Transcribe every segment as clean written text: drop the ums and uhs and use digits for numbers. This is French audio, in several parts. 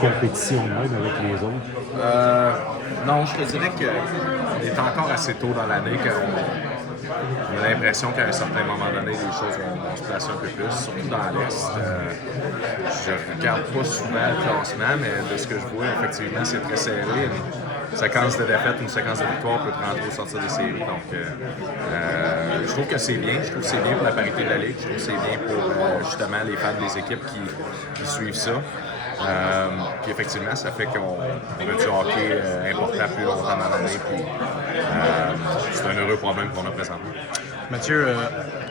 compétition même avec les autres? Non, je te dirais qu'on est encore assez tôt dans l'année qu'on a l'impression qu'à un certain moment donné, les choses vont se placer un peu plus, surtout dans l'Est. Je regarde pas souvent le classement, mais de ce que je vois, effectivement, c'est très serré. Une séquence de défaites, une séquence de victoires peut te rentrer au sortir des séries. Donc, je trouve que c'est bien. Je trouve que c'est bien pour la parité de la Ligue. Je trouve que c'est bien pour justement les fans des équipes qui suivent ça. Puis effectivement, ça fait qu'on veut du hockey important plus longtemps dans l'année. Puis c'est un heureux problème qu'on a présentement. Mathieu,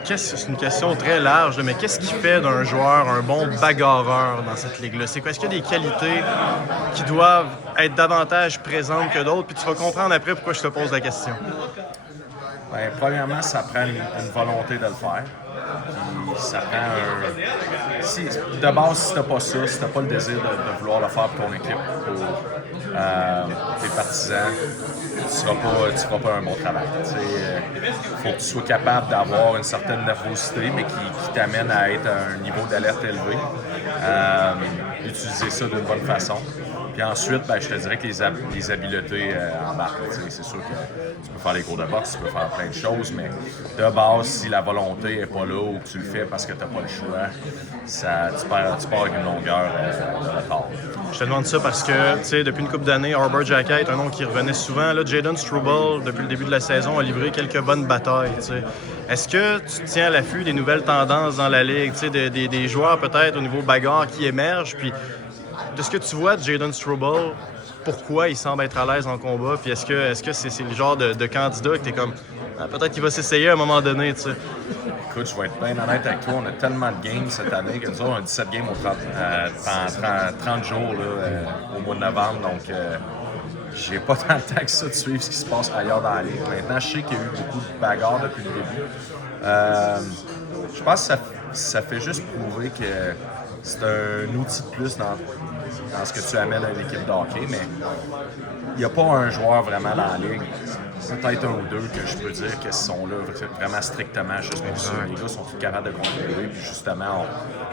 c'est une question très large, mais qu'est-ce qui fait d'un joueur un bon bagarreur dans cette ligue-là? C'est quoi? Est-ce qu'il y a des qualités qui doivent être davantage présentes que d'autres? Puis tu vas comprendre après pourquoi je te pose la question. Bien, premièrement, ça prend une volonté de le faire. Puis ça prend de base, si t'as pas ça, si t'as pas le désir de vouloir le faire pour ton équipe, pour tes partisans, tu feras pas un bon travail. Il faut que tu sois capable d'avoir une certaine nervosité, mais qui t'amène à être à un niveau d'alerte élevé. Utiliser ça d'une bonne façon. Puis ensuite, je te dirais que les habiletés embarquent. C'est sûr que tu peux faire les cours de boxe, tu peux faire plein de choses, mais de base, si la volonté n'est pas là ou que tu le fais parce que tu n'as pas le choix, tu pars avec une longueur de retard. Je te demande ça parce que, tu sais, depuis une couple d'années, Arbor Xhekaj est un nom qui revenait souvent. Là, Jayden Struble, depuis le début de la saison, a livré quelques bonnes batailles. T'sais. Est-ce que tu tiens à l'affût des nouvelles tendances dans la Ligue, des joueurs peut-être au niveau bagarre qui émergent? Puis de ce que tu vois de Jayden Struble, pourquoi il semble être à l'aise en combat? Puis est-ce que c'est le genre de candidat que tu es comme peut-être qu'il va s'essayer à un moment donné, tu sais? Écoute, je vais être bien honnête avec toi. On a tellement de games cette année que nous autres, on a 17 games au 30 jours là, au mois de novembre. Donc, j'ai pas tant de temps que ça de suivre ce qui se passe ailleurs dans la Ligue. Maintenant, je sais qu'il y a eu beaucoup de bagarres depuis le début. Je pense que ça fait juste prouver que c'est un outil de plus dans ce que tu amènes à une équipe de hockey, mais il n'y a pas un joueur vraiment dans la Ligue, peut-être un ou deux que je peux dire qu'ils sont là vraiment strictement juste pour ça. Les gars sont tous capables de contribuer, puis justement, on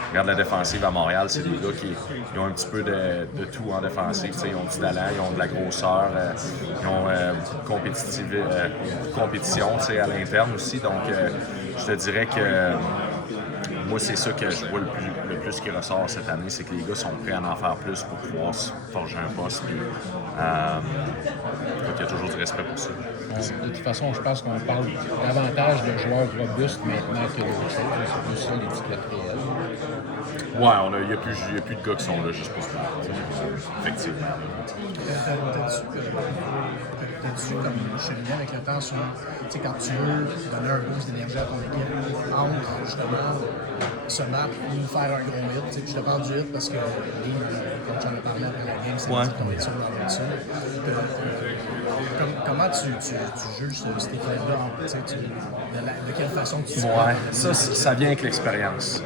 regarde la défensive à Montréal, c'est des gars qui ont un petit peu de tout en défensive. Ils ont du talent, ils ont de la grosseur, ils ont beaucoup de compétition à l'interne aussi, donc je te dirais que moi, c'est ça que je vois le plus qui ressort cette année, c'est que les gars sont prêts à en faire plus pour pouvoir se forger un poste. Puis, il y a toujours du respect pour ça. De toute façon, je pense qu'on parle davantage de joueurs robustes maintenant que d'autres choses. C'est plus ça, les étiquettes réelles. Ouais, il n'y a plus de gars qui sont là juste pour ça. Effectivement. T'as-tu, comme je suis venu avec le temps, sur, quand tu veux donner un boost d'énergie à ton équipe, entre justement se battre ou faire un gros hit. Je te parle du hit parce que, comme tu en as parlé après la game, c'est dit qu'on est sur dans ça. Comment tu juges cet équilibre-là? De quelle façon tu ça vient avec l'expérience.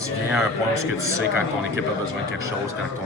Tu viens à un point où tu sais quand ton équipe a besoin de quelque chose, quand ton